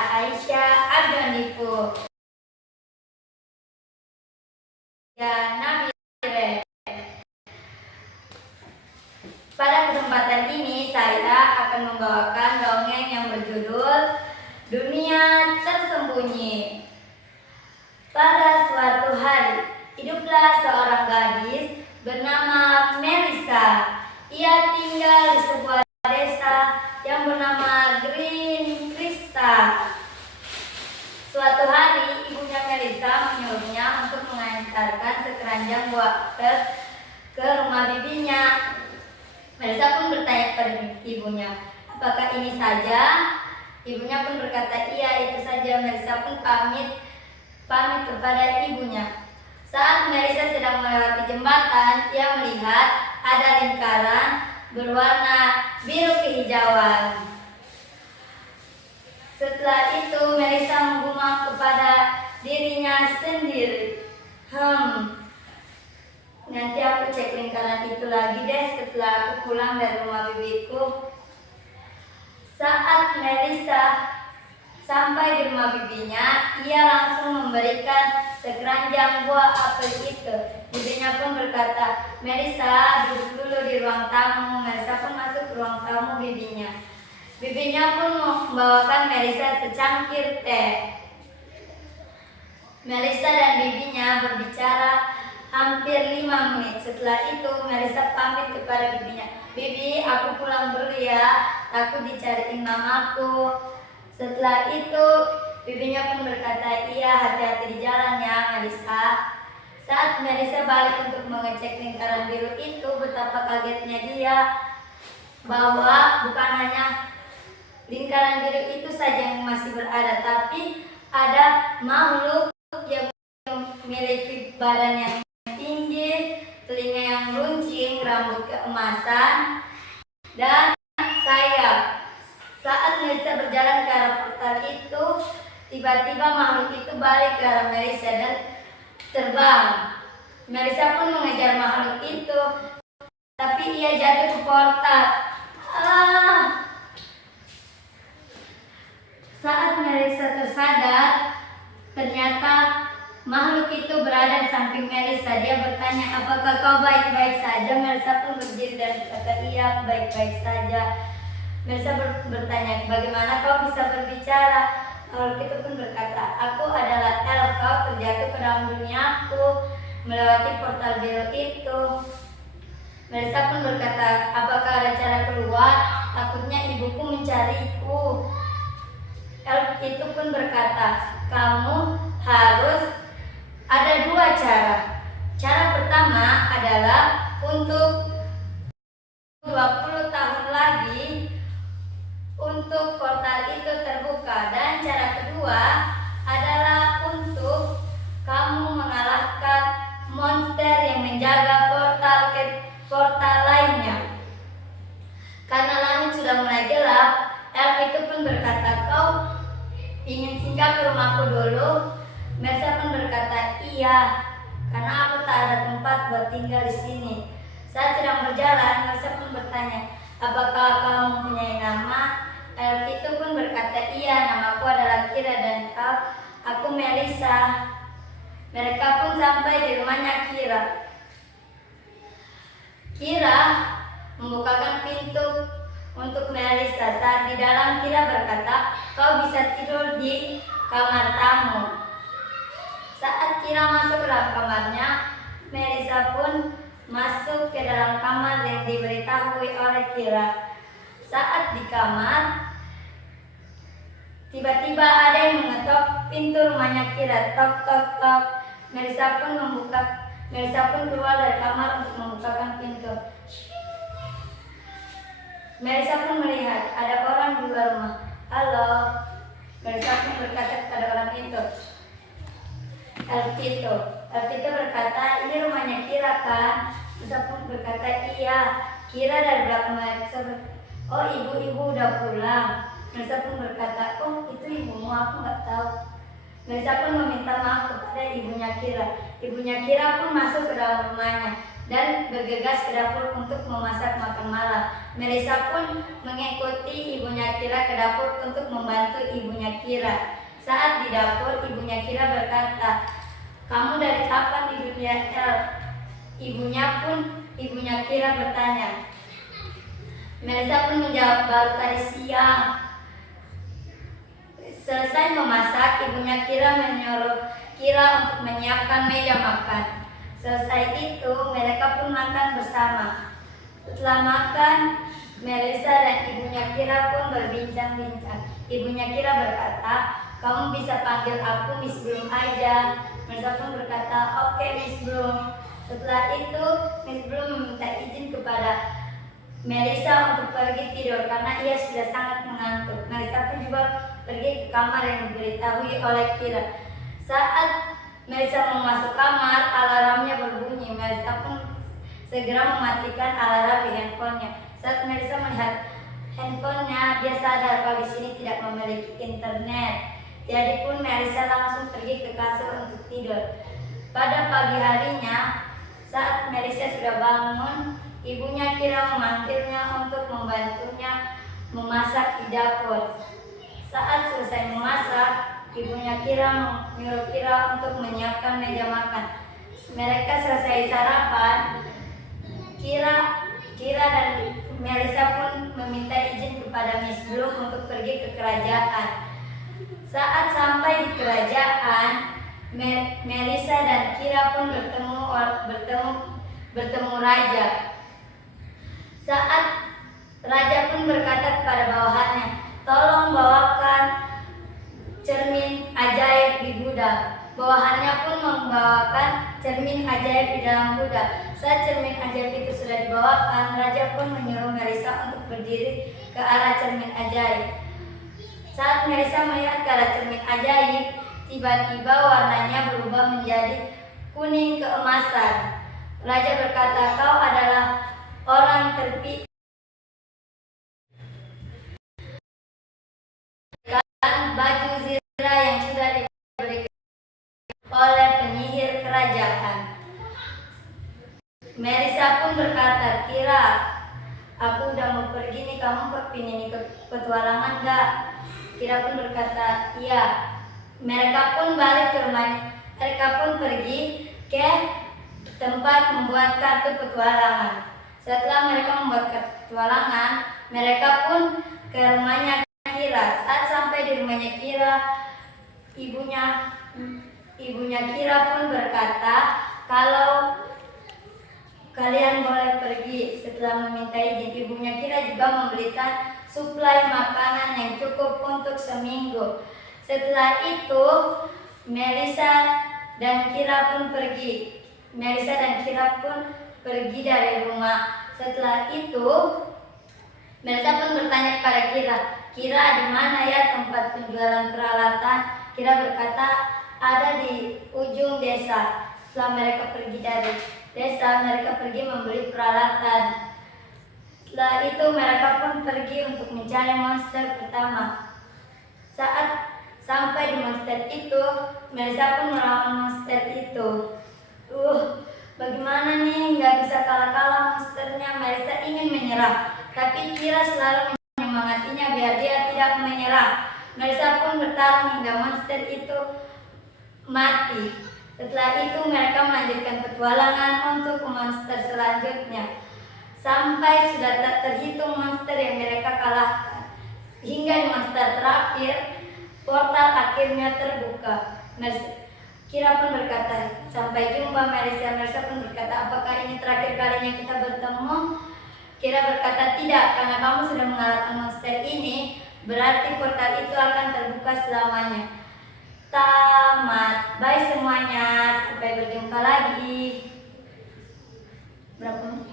Aisyah Abdonifu. Ya, Nabire. Pada kesempatan ini saya akan membawakan dongeng yang berjudul Dunia Tersembunyi. Pada suatu hari, hiduplah seorang gadis bernama Melissa. Ia tinggal di sebuah desa yang bernama Green Krista. Suatu hari, ibunya Melissa menyuruhnya untuk mengantarkan sekeranjang buah ke rumah bibinya. Melissa pun bertanya pada ibunya, apakah ini saja? Ibunya pun berkata, iya, itu saja. Melissa pun pamit kepada ibunya. Saat Melissa sedang melewati jembatan, ia melihat ada lingkaran berwarna biru kehijauan. Setelah itu, Melissa menggumam kepada dirinya sendiri. Nanti aku cek lingkaran itu lagi deh setelah aku pulang dari rumah bibiku. Saat Melissa sampai di rumah bibinya, ia langsung memberikan sekeranjang buah apel itu. Bibinya pun berkata, Melissa, duduk dulu di ruang tamu. Melissa pun masuk ke ruang tamu bibinya. Bibinya pun membawakan Melissa secangkir teh. Melissa dan bibinya berbicara hampir 5 menit. Setelah itu, Melissa pamit kepada bibinya. Bibi, aku pulang dulu ya. Aku dicariin mamaku. Setelah itu, bibinya pun berkata, iya, hati-hati di jalan ya, Melissa. Saat Melissa balik untuk mengecek lingkaran biru itu, betapa kagetnya dia bahwa bukan hanya lingkaran biru itu saja yang masih berada, tapi ada makhluk yang memiliki badan yang tinggi, telinga yang runcing, rambut keemasan, dan sayap. Saat Melissa berjalan ke arah portal itu, tiba-tiba makhluk itu balik ke arah Melissa dan terbang. Melissa pun mengejar makhluk itu, tapi ia jatuh ke portal. Saat Melissa tersadar, ternyata makhluk itu berada di samping Melissa. Dia bertanya, apakah kau baik-baik saja? Melissa pun berdiri dan berkata, iya, baik-baik saja. Melissa bertanya, bagaimana kau bisa berbicara? Makhluk itu pun berkata, aku adalah elf, kau terjatuh ke dalam duniaku melewati portal biru itu. Melissa pun berkata, apakah ada cara keluar? Takutnya ibuku mencariku. Elf itu pun berkata, kamu harus ada 2 cara. Cara pertama adalah untuk 20 tahun lagi untuk portal itu terbuka, dan cara kedua adalah untuk kamu mengalahkan monster yang menjaga portal lainnya. Karena langit sudah mulai gelap, elf itu pun berkata, kau ingin singgah ke rumahku dulu? Melissa pun berkata, iya, karena aku tak ada tempat buat tinggal di sini. Saat sedang berjalan, Melissa pun bertanya, apakah kamu mempunyai nama? Elf itu pun berkata, iya, namaku adalah Kira dan aku Melissa. Mereka pun sampai di rumahnya Kira. Kira membukakan pintu untuk Melissa. Saat di dalam, Kira berkata, kau bisa tidur di kamar tamu. Saat Kira masuk ke dalam kamarnya, Melissa pun masuk ke dalam kamar yang diberitahui oleh Kira. Saat di kamar, tiba-tiba ada yang mengetok pintu rumahnya Kira. Tok tok tok. Melissa pun keluar dari kamar untuk membukakan pintu. Melissa pun melihat ada orang di luar rumah. Halo. Melissa pun berkata kepada orang itu. Elf itu berkata, ini rumahnya Kira kan? Melissa pun berkata, iya. Kira dari belakang Melissa. Oh, ibu udah pulang. Melissa pun berkata, oh, itu ibumu, aku nggak tahu. Melissa pun meminta maaf kepada ibunya Kira. Ibunya Kira pun masuk ke dalam rumahnya dan bergegas ke dapur untuk memasak makan malam. Melisa pun mengikuti ibunya Kira ke dapur untuk membantu ibunya Kira. Saat di dapur, ibunya Kira berkata, "Kamu dari kapan di dunia elf?" Ibunya Kira bertanya. Melisa pun menjawab, "Baru tadi siang." Selesai memasak, ibunya Kira menyuruh Kira untuk menyiapkan meja makan. Selesai itu, mereka pun makan bersama. Setelah makan, Melisa dan ibunya Kira pun berbincang-bincang. Ibunya Kira berkata, "Kamu bisa panggil aku Miss Bloom aja." Melisa pun berkata, "Oke, Miss Bloom." Setelah itu, Miss Bloom meminta izin kepada Melisa untuk pergi tidur karena ia sudah sangat mengantuk. Melisa pun juga pergi ke kamar yang diberitahui oleh Kira. Saat Melisa mau masuk kamar, alarmnya berbunyi. Melisa pun segera mematikan alarm di handphonenya. Saat Melisa melihat handphonenya, dia sadar kalau di sini tidak memiliki internet. Jadi pun Melisa langsung pergi ke kasur untuk tidur. Pada pagi harinya, saat Melisa sudah bangun, ibunya Kira memanggilnya untuk membantunya memasak di dapur. Saat selesai memasak, ibunya Kira menyuruh Kira untuk menyiapkan meja makan. Mereka selesai sarapan. Kira dan Melisa pun meminta izin kepada Miss Bloom untuk pergi ke kerajaan. Saat sampai di kerajaan, Melisa dan Kira pun bertemu raja. Saat raja pun berkata kepada bawahannya, "Tolong bawakan cermin ajaib di gudang." Bawahannya pun membawakan cermin ajaib di dalam gudang. Saat cermin ajaib itu sudah dibawakan, raja pun menyuruh Melisa untuk berdiri ke arah cermin ajaib. Saat Melisa melihat ke arah cermin ajaib, tiba-tiba warnanya berubah menjadi kuning keemasan. Raja berkata, "Kau adalah orang terpilih baju zirah yang sudah diberikan oleh penyihir kerajaan." Melisa pun berkata, "Kira, aku udah mau pergi nih, kamu kepingin ikut petualangan gak?" Kira pun berkata, "Iya." Mereka pun balik ke rumah. Mereka pun pergi ke tempat membuat kartu petualangan. Setelah mereka membuat kartu petualangan, mereka pun ke rumahnya Kira. Saat sampai di rumahnya Kira, ibunya Kira pun berkata, "Kalau kalian boleh pergi." Setelah meminta izin, ibunya Kira juga memberikan suplai makanan yang cukup untuk seminggu. Setelah itu, Melisa dan Kira pun pergi. Melisa dan Kira pun pergi dari rumah. Setelah itu, Melisa pun bertanya kepada Kira, "Kira, di mana ya tempat penjualan peralatan?" Kira berkata, "Ada di ujung desa." Setelah mereka pergi dari desa, mereka pergi membeli peralatan. Setelah itu mereka pun pergi untuk mencari monster pertama. Saat sampai di monster itu, Melisa pun melawan monster itu. Bagaimana nih, nggak bisa kalah-kalah monsternya. Melisa ingin menyerah, tapi Kira selalu menyemangatinya biar dia tidak menyerah. Melisa pun bertarung hingga monster itu mati. Setelah itu mereka melanjutkan petualangan untuk monster selanjutnya. Sampai sudah tak terhitung monster yang mereka kalahkan. Hingga di monster terakhir, portal akhirnya terbuka. Kira pun berkata, "Sampai jumpa Melisa." Melisa pun berkata, "Apakah ini terakhir kalinya kita bertemu?" Kira berkata, "Tidak, karena kamu sudah mengalahkan monster ini, berarti portal itu akan terbuka selamanya."